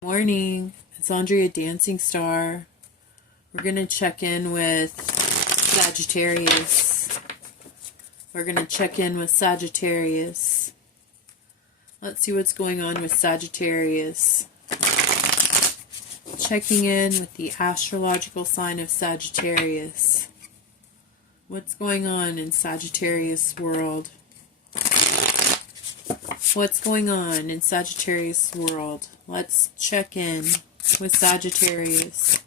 Morning, it's Andrea Dancing Star. We're going to check in with Sagittarius. Let's see what's going on with Sagittarius. Checking in with the astrological sign of Sagittarius. What's going on in Sagittarius world? What's going on in Sagittarius world? Let's check in with Sagittarius.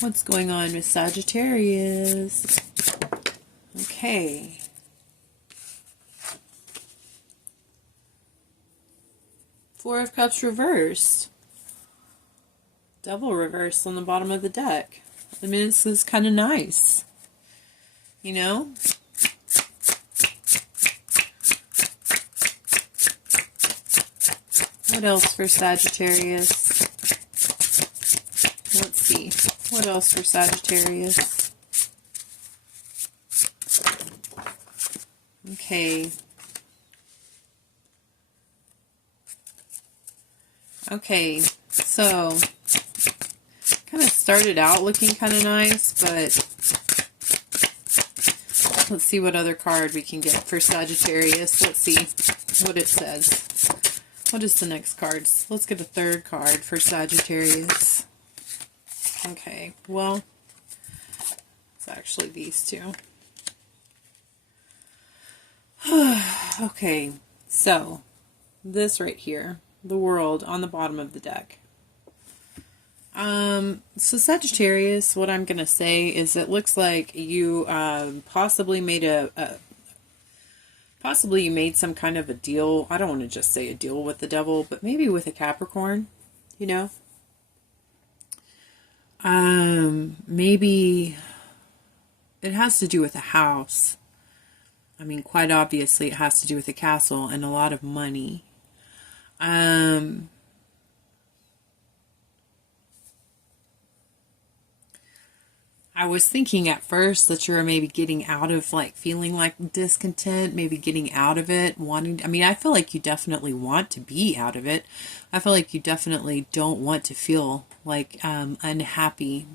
What's going on with Sagittarius? Okay. Four of Cups reversed. Devil reversed on the bottom of the deck. I mean, this is kind of nice. You know? What else for Sagittarius? Let's see. What else for Sagittarius? Okay. Okay, so kind of started out looking kind of nice, but let's see what other card we can get for Sagittarius. Let's see what it says. What is the next cards? Let's get a third card for Sagittarius. Okay, well, it's actually these two. Okay, so this right here, the world on the bottom of the deck. So Sagittarius, what I'm going to say is it looks like you possibly made possibly you made some kind of a deal. I don't want to just say a deal with the devil, but maybe with a Capricorn, you know? Maybe it has to do with a house. I mean, quite obviously it has to do with a castle and a lot of money. I was thinking at first that you're maybe getting out of feeling like discontent, maybe getting out of it, I mean, I feel like you definitely want to be out of it. I feel like you definitely don't want to feel like unhappy.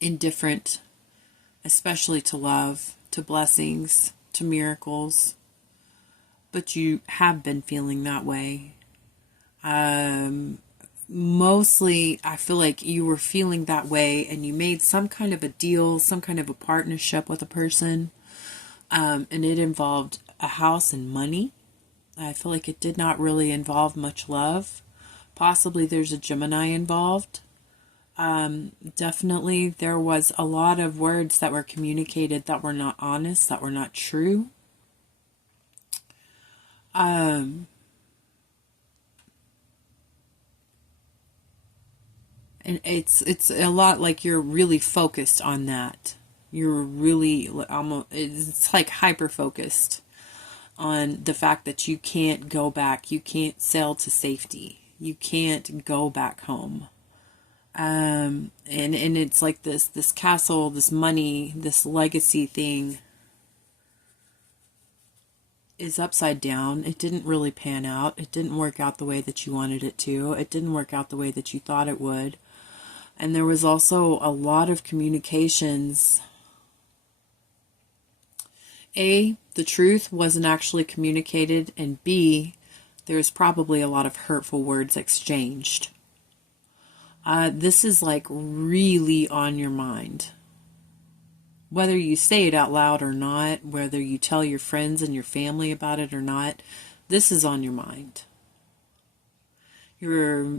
Indifferent, especially to love, to blessings, to miracles. But you have been feeling that way. Mostly I feel like you were feeling that way and you made some kind of a deal, some kind of a partnership with a person, and it involved a house and money. I feel like it did not really involve much love. Possibly there's a Gemini involved. Definitely there was a lot of words that were communicated that were not honest, that were not true. And it's a lot like you're really focused on that. You're really almost, it's like hyper focused on the fact that you can't go back. You can't sail to safety. You can't go back home. And it's like this castle, this money, this legacy thing is upside down. It didn't really pan out. It didn't work out the way that you wanted it to. It didn't work out the way that you thought it would. And there was also a lot of communications. A, the truth wasn't actually communicated, and B, there was probably a lot of hurtful words exchanged. This is like really on your mind. Whether you say it out loud or not, whether you tell your friends and your family about it or not, this is on your mind. You're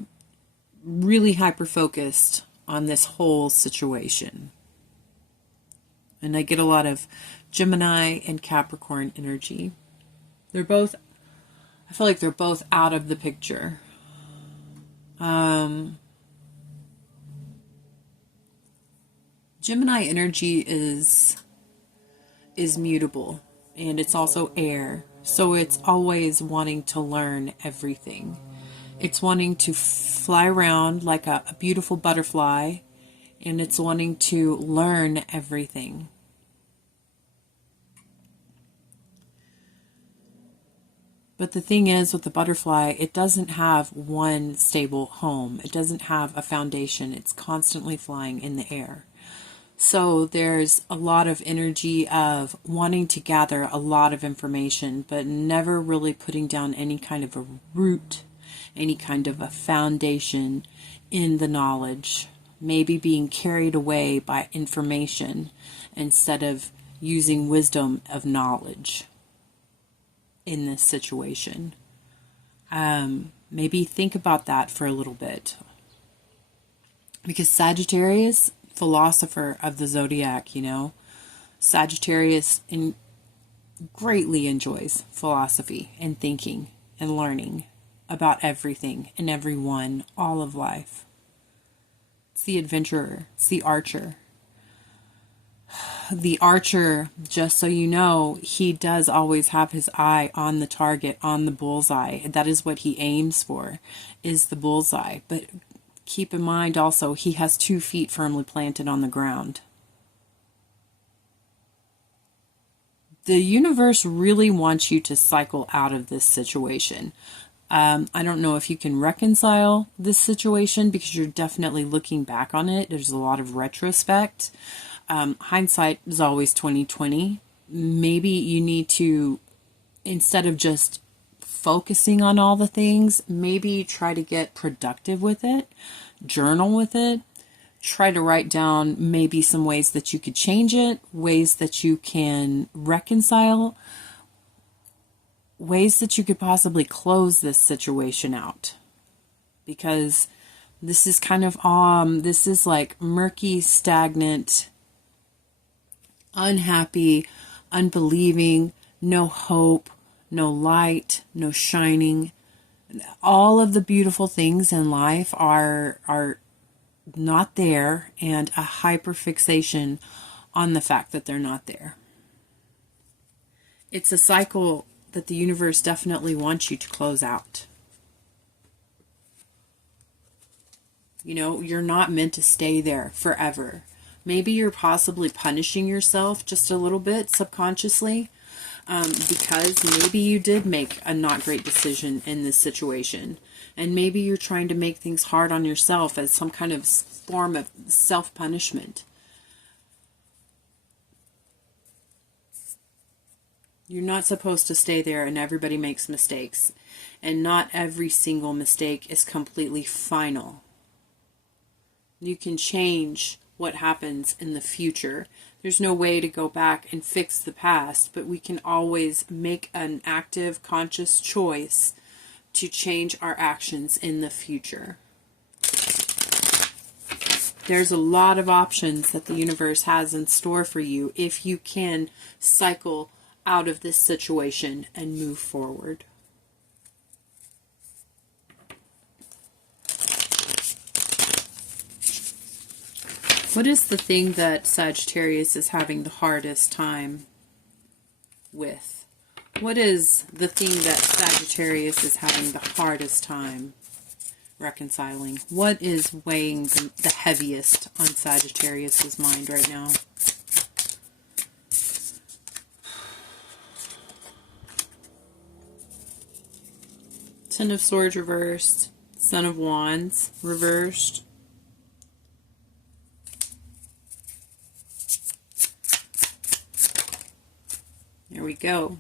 really hyper-focused on this whole situation. And I get a lot of Gemini and Capricorn energy. I feel like they're both out of the picture. Gemini energy is mutable, and it's also air. So it's always wanting to learn everything. It's wanting to fly around like a beautiful butterfly, and it's wanting to learn everything. But the thing is, with the butterfly, it doesn't have one stable home. It doesn't have a foundation. It's constantly flying in the air. So there's a lot of energy of wanting to gather a lot of information, but never really putting down any kind of a root, any kind of a foundation in the knowledge. Maybe being carried away by information instead of using wisdom of knowledge in this situation. Maybe think about that for a little bit. Because Sagittarius, philosopher of the zodiac, Sagittarius greatly enjoys philosophy and thinking and learning about everything and everyone, all of life. It's the adventurer. It's the archer. The archer, just so you know, he does always have his eye on the target, on the bullseye. That is what he aims for, is the bullseye. But keep in mind also, he has 2 feet firmly planted on the ground. The universe really wants you to cycle out of this situation. I don't know if you can reconcile this situation because you're definitely looking back on it. There's a lot of retrospect. Hindsight is always 20/20. Maybe you need to, instead of just focusing on all the things, maybe try to get productive with it, journal with it, try to write down maybe some ways that you could change it, ways that you can reconcile, ways that you could possibly close this situation out. Because this is kind of, this is like murky, stagnant, unhappy, unbelieving, no hope, no light, no shining. All of the beautiful things in life are not there, and a hyperfixation on the fact that they're not there. It's a cycle that the universe definitely wants you to close out. You're not meant to stay there forever. Maybe you're possibly punishing yourself just a little bit subconsciously, because maybe you did make a not great decision in this situation. And maybe you're trying to make things hard on yourself as some kind of form of self-punishment. You're not supposed to stay there, and everybody makes mistakes. And not every single mistake is completely final. You can change what happens in the future. There's no way to go back and fix the past, but we can always make an active, conscious choice to change our actions in the future. There's a lot of options that the universe has in store for you if you can cycle out of this situation and move forward. What is the thing that Sagittarius is having the hardest time with? What is the thing that Sagittarius is having the hardest time reconciling? What is weighing the heaviest on Sagittarius's mind right now? Ten of Swords reversed, Son of Wands reversed. There we go.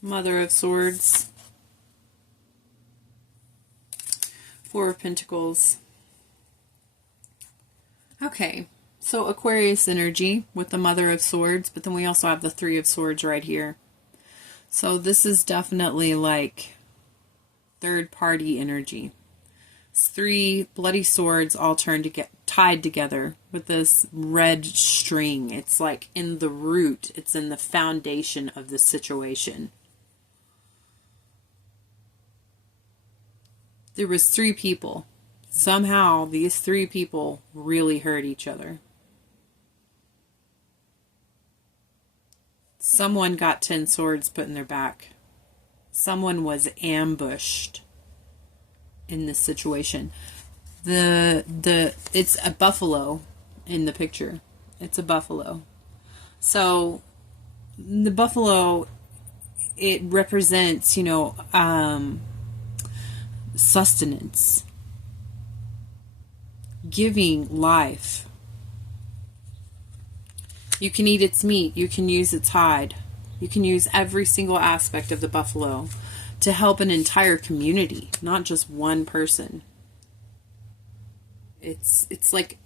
Mother of Swords. Four of Pentacles. Okay, so Aquarius energy with the Mother of Swords, but then we also have the Three of Swords right here. So this is definitely like third party energy. It's 3 bloody swords all tied together with this red string. It's like in the root. It's in the foundation of the situation. There was 3 people. Somehow these 3 people really hurt each other. Someone got 10 swords put in their back. Someone was ambushed in this situation. It's a buffalo in the picture. It's a buffalo. So the buffalo, it represents, sustenance, giving life. You can eat its meat. You can use its hide. You can use every single aspect of the buffalo to help an entire community, not just one person. It's like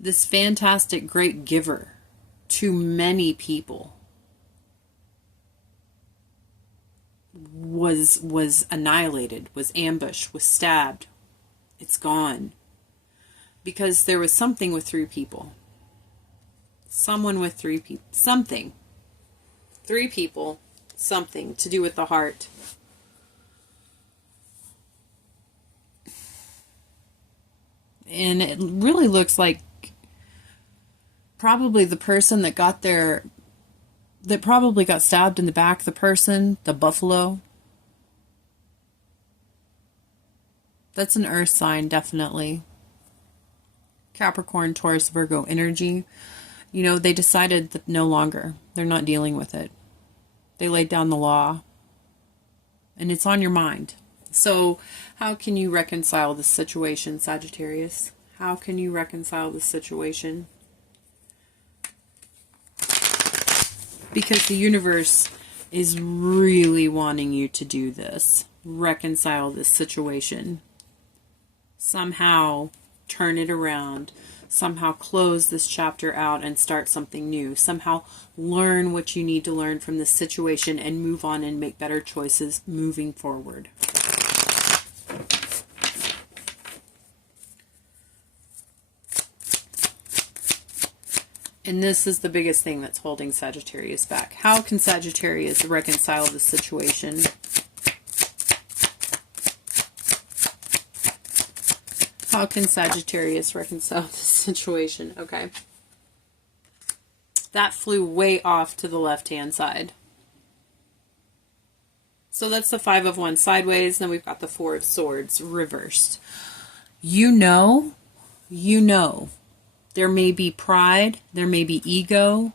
this fantastic great giver to many people was annihilated, was ambushed, was stabbed. It's gone. Because there was something with 3 people. Someone with 3 people. Something. 3 people. Something to do with the heart. And it really looks like probably the person that got there, that probably got stabbed in the back, the person, the buffalo. That's an earth sign, definitely. Capricorn, Taurus, Virgo energy. They decided that no longer. They're not dealing with it. They laid down the law. And it's on your mind. So how can you reconcile this situation, Sagittarius? How can you reconcile this situation? Because the universe is really wanting you to do this. Reconcile this situation. Somehow turn it around. Somehow close this chapter out and start something new. Somehow learn what you need to learn from this situation and move on and make better choices moving forward. And this is the biggest thing that's holding Sagittarius back. How can Sagittarius reconcile the situation? How can Sagittarius reconcile this situation? Okay. That flew way off to the left-hand side. So that's the 5 of Wands sideways. Then we've got the 4 of Swords reversed. You know, there may be pride, there may be ego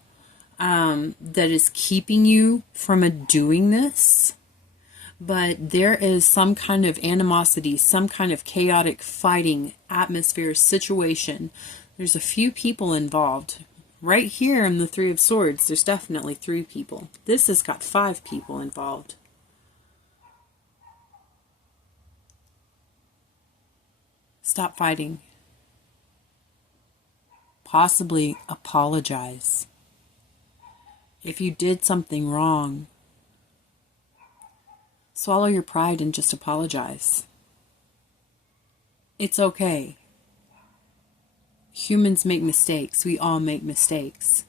that is keeping you from doing this. But there is some kind of animosity, some kind of chaotic fighting atmosphere, situation. There's a few people involved. Right here in the 3 of Swords, there's definitely 3 people. This has got 5 people involved. Stop fighting. Possibly apologize. If you did something wrong, swallow your pride and just apologize. It's okay. Humans make mistakes. We all make mistakes.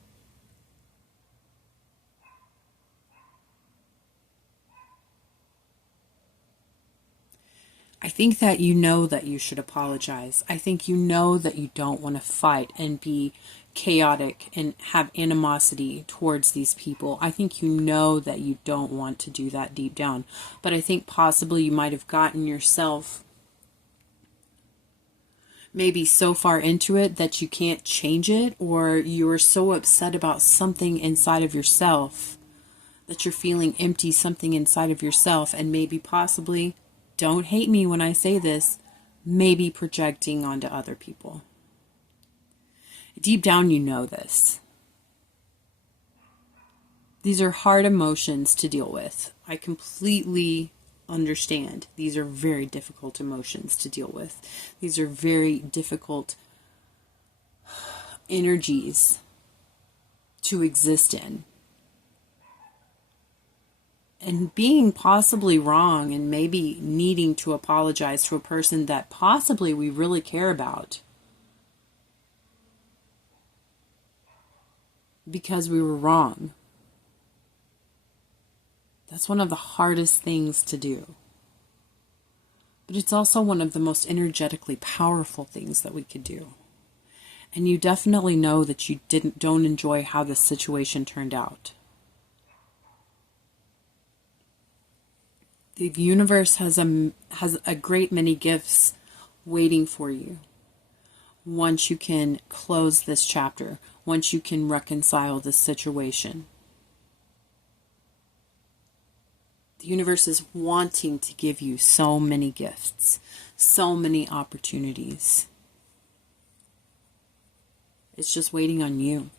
I think that you know that you should apologize. I think you know that you don't want to fight and be chaotic and have animosity towards these people. I think you know that you don't want to do that deep down. But I think possibly you might have gotten yourself maybe so far into it that you can't change it, or you're so upset about something inside of yourself that you're feeling empty, something inside of yourself, and maybe possibly, don't hate me when I say this, maybe projecting onto other people. Deep down, you know this. These are hard emotions to deal with. I completely understand. These are very difficult emotions to deal with. These are very difficult energies to exist in. And being possibly wrong and maybe needing to apologize to a person that possibly we really care about because we were wrong. That's one of the hardest things to do. But it's also one of the most energetically powerful things that we could do. And you definitely know that you don't enjoy how this situation turned out. The universe has a great many gifts waiting for you once you can close this chapter, once you can reconcile this situation. The universe is wanting to give you so many gifts, so many opportunities. It's just waiting on you.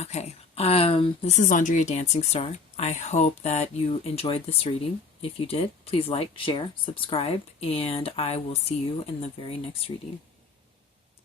Okay, this is Andrea Dancing Star. I hope that you enjoyed this reading. If you did, please like, share, subscribe, and I will see you in the very next reading.